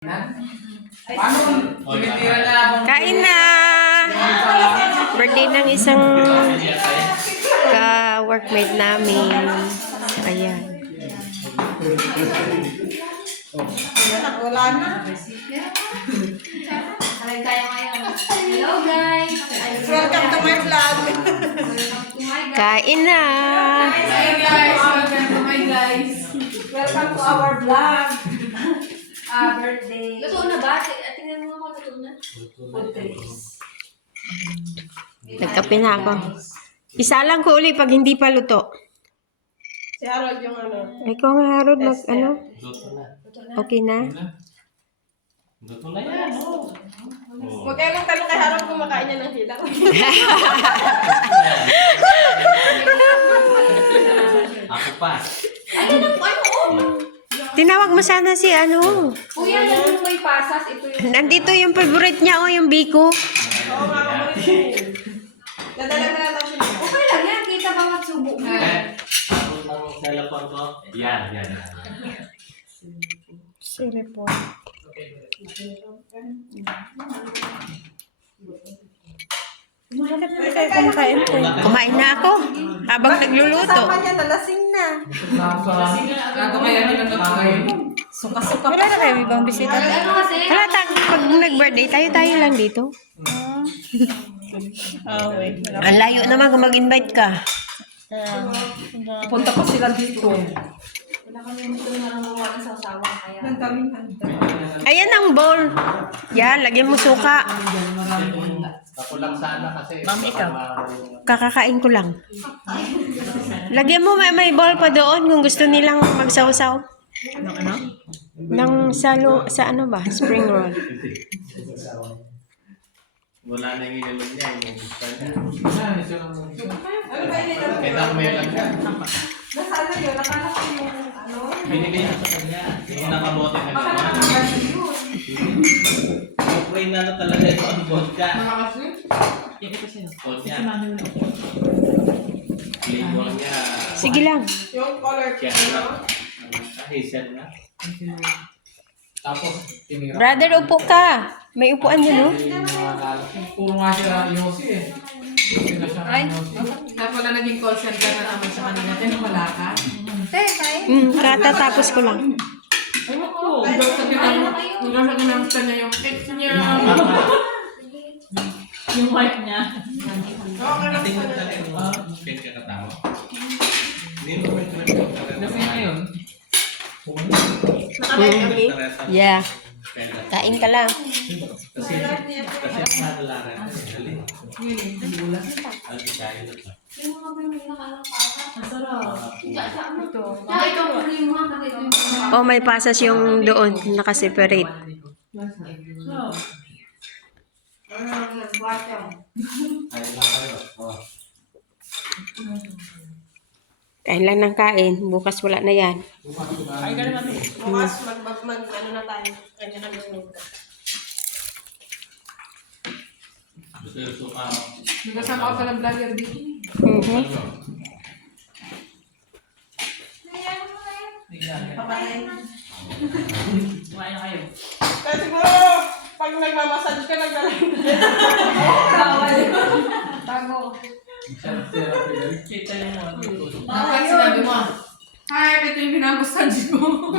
Kain na! Birthday ng isang ka-workmate namin. Ayan. Wala na. Hello guys! Welcome to my vlog. Kain na! Hi guys! Welcome to my guys! Welcome to our vlog. Birthday. Luto na ba? Tingnan mo ako, luto na. Nagkape na ako. Isa lang ko uli pag hindi pa luto. Si Harold yung ano. Ikaw nga, Harold, ano? Okay na? Luto na yan, oh. Huwag kayo magtanong kay Harold kung makain niya ng hilang. Ako pa. Ayun ang ano? Tinawag mo sana si ano. Kuya, yung may pasas, ito yung... Nandito yung favorite niya, yung biko. Oo nga, kumain. Dadala na lang siya. Okay lang yan, kita ba magsubok mo? Ako ng telepon ko. Yan. Siripo. Kumain na ako. Habang nagluluto. Kasama niya, nalasing na. Suka-suka pa siya. kayo ibang bisita. Ano kasi? Wala pag nag-birthday, tayo lang dito. Ang layo naman kung mag-invite ka. Punta pa sila dito. Wala kami gusto na naman sa usawa, kaya... Ayan ang bowl. Yan, lagyan mo suka. Ako lang sana kasi. Ma'am, ikaw. Kakakain ko lang. Lagyan mo may bowl pa doon kung gusto nilang magsawsaw. Ano? Nang sa ano ba? Spring roll. Wala na yung inilog niya. Yung gusto niya. Ano ba yun? Kita ko may lang siya. Nasaan na yun? Nakalak ko yung ano? Binigay niya sa kanya. Yung nakabote na Baka naman. nakakagaling yun. Ukraine na talaga ito ang vodka. Vodka. Flavor niya. Sige lang. Yung color Kaya na. Hazel na. Tapos, tinira. Brother, upo ka. May upuan yun, no? Puro nga siya Yossi eh. Yossi na siya ng Yossi. Tapos wala naging call center na naman sa kanila. Pero wala ka. Katatapos ko lang. Ayun ko. Hanggang sa ginamusta niya yung ex niya. Yung wife niya. Ating mo talaga yung pin ka katao. Hindi mo pwede talaga. Kasi ngayon, Yeah. Kain ka lang. Kasi ang nadalaran. Dali. Alam ko tayo na pa. Yung mga ba yung nakalang pasas? Ang sarap. Sa ano to? Ikaw po yung mga nakita yung mga... Oh, may pasas yung doon. Nakaseparate. Ayun lang kayo. Oh. Kain lang ng kain. Bukas wala na yan. Ay, ganun natin. Bukas ano na tayo. Kanya na lusunod ka. Gusto yung suka. Nagkasama ko palang vlogger dito. Mhm. Papalay. Kumain na kayo. Kaya siguro, pag nagmamassage ka, nagdalay. Bago. Kita yung mga Bakit sinabi mo? Hi, ito yung pinagustuhan ko.